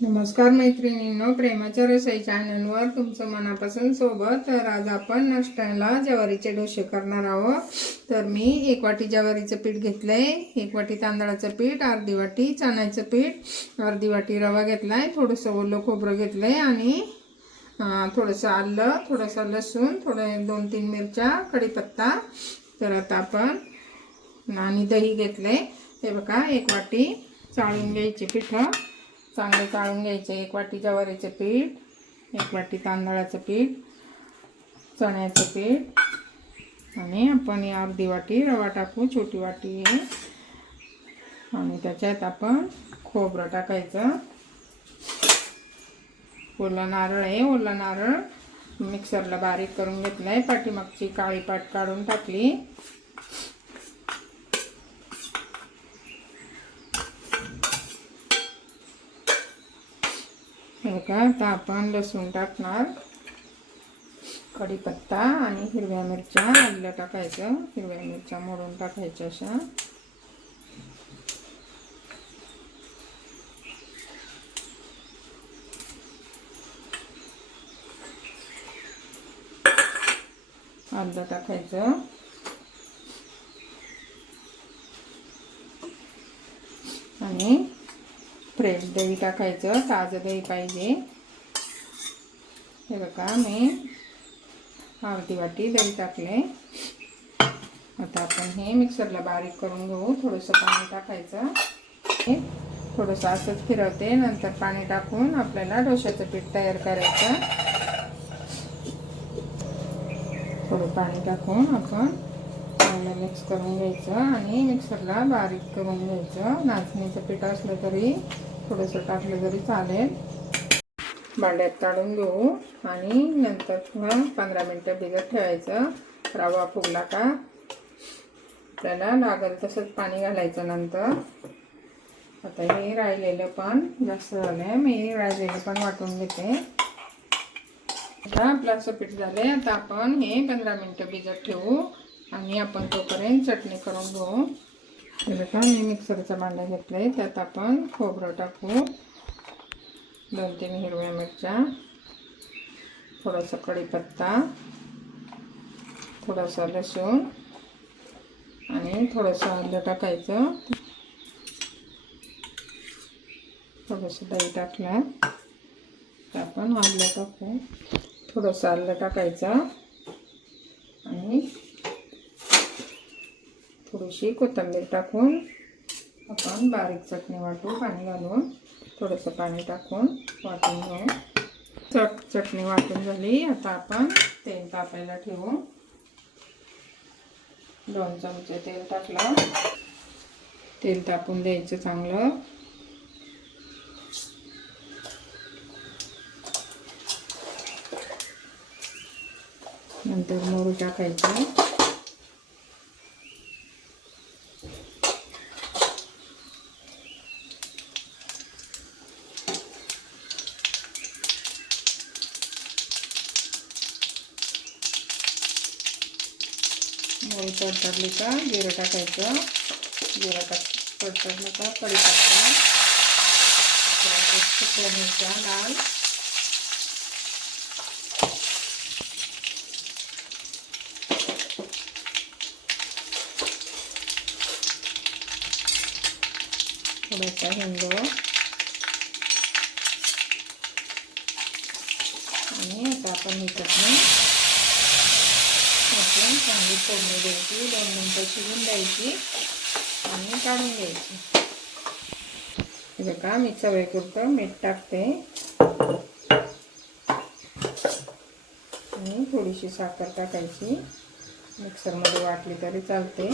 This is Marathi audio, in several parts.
नमस्कार मैत्रिणींनो, प्रेमाच्या रसोई चॅनलवर तुमचं मनापासून सोबत. तर आज आपण नाश्त्याला ज्वारीचे डोसे करणार आहोत. तर मी 1 वाटी ज्वारीचं पीठ घेतलंय, 1 वाटी तांदळाचं पीठ, अर्धी वाटी चण्याचं पीठ, अर्धी वाटी रवा घेतलाय, थोडंसं ओलं खोबरं घेतलंय आणि थोडंसं आलं, थोडंसं लसूण, थोडे 2-3 मिरच्या, कढीपत्ता. तर आता आपण आणि दही घेतलंय. हे बघा, 1 वाटी चाळून घ्यायचे पिठं, चांगले चाळून घ्यायचे. 1 वाटी ज्वारीचे पीठ, 1 वाटी तांदळाचं पीठ, चण्याचं पीठ आणि आपण अर्धी वाटी रवा टाकू, छोटी वाटी आहे. आणि त्याच्यात आपण खोबरं टाकायचं. ओला नारळ आहे, ओला नारळ मिक्सरला बारीक करून घेतलाय, पाठीमागची काळी पाट काढून टाकली. बघा, आता आपण लसूण टाकणार, कढीपत्ता आणि हिरव्या मिरच्या, आलं टाकायचं, हिरव्या मिरच्या मोडून टाकायच्या अशा. आलं टाकायचं आणि फ्रेश दही टाकायचं, ताजं दही पाहिजे. हे बघा, मी अर्धी वाटी दही टाकले. आता आपण हे मिक्सरला बारीक करून घेऊ. थोडंसं पाणी टाकायचं, थोडंसं असंच फिरवते, नंतर पाणी टाकून आपल्याला डोश्याचं पीठ तयार करायचं. थोडं पाणी टाकून आपण चांगलं मिक्स करून घ्यायचं आणि मिक्सरला बारीक करून घ्यायचं. नाचणीचं पीठ असलं तरी थोडंसं टाकलं तरी चालेल. भांड्यात काढून घेऊ आणि नंतर 15 मिनटं भिजत ठेवायचं. रवा फुगला का आपल्याला लागेल तसंच पाणी घालायचं. नंतर आता हे राहिलेलं पण जास्त झालं, मी राहिलेलं पण वाटून घेते. आता आपलं असं पीठ झालंय. आता आपण हे 15 मिनटं भिजत ठेवू आणि आपण तोपर्यंत चटणी करून घेऊ. बघा, मी मिक्सरचं भांडं घेतलंय, त्यात आपण खोबरं टाकू, 2-3 हिरव्या मिरच्या, थोडासा कढीपत्ता, थोडासा लसूण आणि थोडंसं आलं टाकायचं. थोडंसं दही टाकलं तर आपण आलं टाकू, थोडंसं आलं टाकायचं आणि थोडीशी कोथिंबीर टाकून आपण बारीक चटणी वाटू. पाणी घालून थोडंसं पाणी टाकून वाटून घेऊ. चटणी वाटून झाली. आता आपण तेल तापायला ठेवू. 2 चमचे तेल टाकलं, तेल तापून द्यायचं चांगलं. नंतर मोहरी टाकायचं, मोहरी तडतडली का जिरं टाकायचं, जिरं तडतडलं का कढीपत्ता, सुक्या मिरच्या लाल, थोडासा हिंग आणि आता आपण ही चटणी आपण चांगली फोडणी द्यायची, 2 मिनटं शिजून द्यायची आणि काढून घ्यायची. हे बघा, मी चवीपुरतं मीठ टाकते आणि थोडीशी साखर टाकायची. मिक्सरमध्ये वाटली तरी चालते.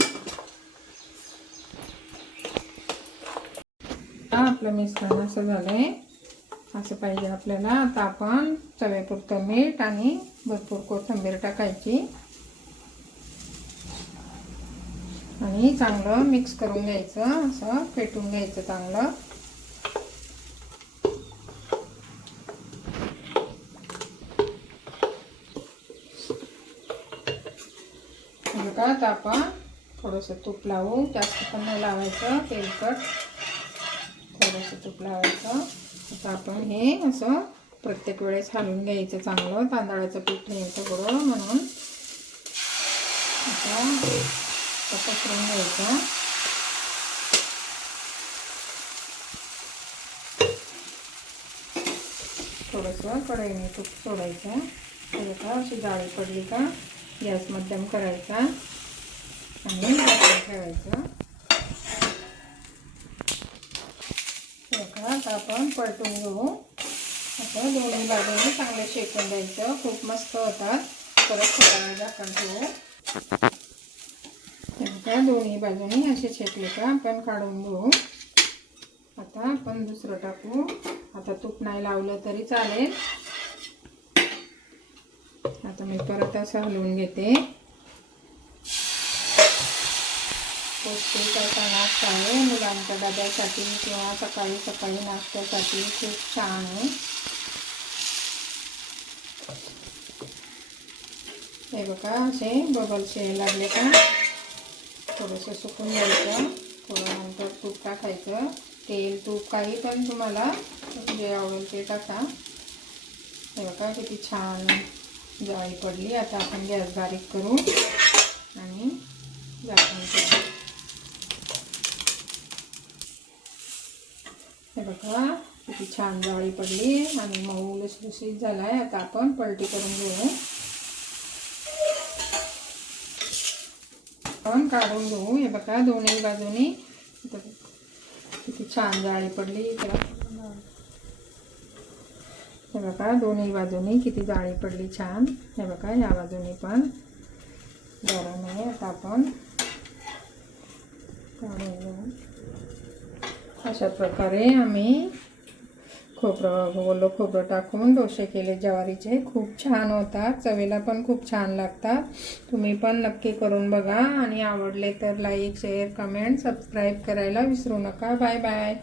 आपलं मिश्रण असं झालंय, असं पाहिजे आपल्याला. आता आपण चवीपुरतं मीठ आणि भरपूर कोथिंबीर टाकायची आणि चांगलं मिक्स करून घ्यायचं, असं फेटून घ्यायचं चांगलं. बघा, आता आपण थोडंसं तूप लावू, जास्त पण नाही लावायचं, तेलकट थोडंसं तूप लावायचं. आता आपण हे असं प्रत्येक वेळेस हलवून घ्यायचं चांगलं. तांदळाचं पीठ घ्यायचं थोडं म्हणून आता पसरून घ्यायचं. थोडंसं कढईने तूप सोडायचं. तर का अशी जाळी पडली का गॅस मध्यम करायचा आणि झाकून ठेवायचं. आता आपण पलटून घेऊ. असं दोन्ही बाजूने चांगले शेकून द्यायचं. खूप मस्त होतात. परत थोडा वेळ झाकण ठेवू. त्या दोन्ही बाजूनी असे शेकले का आपण काढून घेऊ. आता आपण दुसरं टाकू. आता तूप नाही लावलं तरी चालेल. आता मी परत असं हलवून घेते. पौष्टिक असा नाश्ता आहे मुलांच्या डब्यासाठी किंवा सकाळी सकाळी नाश्त्यासाठी खूप छान आहे. हे बघा असे बबल्स यायला लागले का थोडंसं सुकून घ्यायचं. थोडं नंतर तूप टाकायचं. तेल तूप काही पण तुम्हाला जे आवडेल ते टाका. हे बघा किती छान जाळी पडली. आता आपण गॅस बारीक करू आणि झाकण ठेवू. हे बघा किती छान जाळी पडली आणि मऊ लुसलुसीत झालाय. आता आपण पलटी करून घेऊ. आपण काढून घेऊ. हे बघा दोन्ही बाजूनी किती छान जाळी पडली. हे बघा दोन्ही बाजूनी किती जाळी पडली छान. हे बघा या बाजूनी पण गरम आहे. आता आपण काढून घेऊ. अशा प्रकारे आम्ही ओलं खोबरं टाकून डोसे केले ज्वारीचे. खूप छान होतात. चवीला पण खूप छान लागतात. तुम्ही पण नक्की करून बघा आणि आवडले तर लाईक शेअर कमेंट सबस्क्राईब करायला विसरू नका. Bye bye.